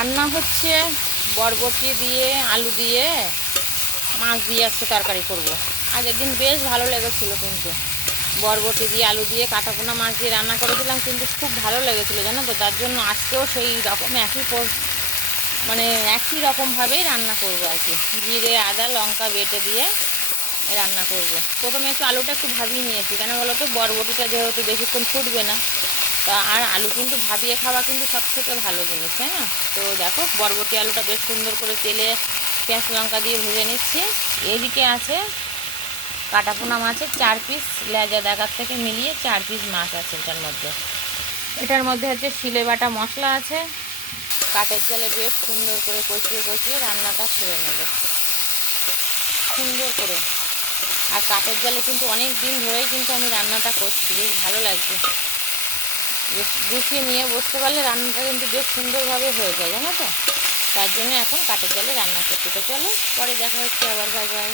রান্না হচ্ছে বরবটি দিয়ে আলু দিয়ে মাছ দিয়ে আজকে তরকারি করব। আগের দিন বেশ ভালো লেগেছিলো, কিন্তু বরবটি দিয়ে আলু দিয়ে কাটাপোনা মাছ দিয়ে রান্না করেছিলাম, কিন্তু খুব ভালো লেগেছিলো জানো তো। তার জন্য আজকেও সেই রকম মানে একই রকমভাবেই রান্না করব আর কি। জিরে আদা লঙ্কা বেটে দিয়ে রান্না করব। প্রথমে একটু আলুটা একটু ভাবিয়ে নিয়েছি, কেন বলো তো, বরবটিটা যেহেতু বেশিক্ষণ ফুটবে না, তা আর আলু কিন্তু ভাবিয়ে খাওয়া কিন্তু সব থেকে ভালো জিনিস, তাই না? তো দেখো বরবটি আলুটা বেশ সুন্দর করে তেলে পেঁয়াজ লঙ্কা দিয়ে ভেজে নিচ্ছি। এদিকে আছে কাটাপোনা মাছের 4 পিস, লেজা দেখার থেকে মিলিয়ে 4 পিস মাছ আছে এটার মধ্যে হচ্ছে শিলে বাটা মশলা আছে। কাঠের জালে বেশ সুন্দর করে কষিয়ে কষিয়ে রান্নাটা সেরে নেবে সুন্দর করে। আর কাঠের জালে কিন্তু অনেক দিন ধরেই কিন্তু আমি রান্নাটা করছি, বেশ ভালো লাগছে। বেশ গুছিয়ে নিয়ে বসতে পারলে রান্নাটা কিন্তু বেশ সুন্দরভাবে হয়ে যায়, জানো তো। তার জন্য এখন কাঠের জালে রান্না করতে। তো চলো পরে দেখা হচ্ছে আবার, বাই বাই।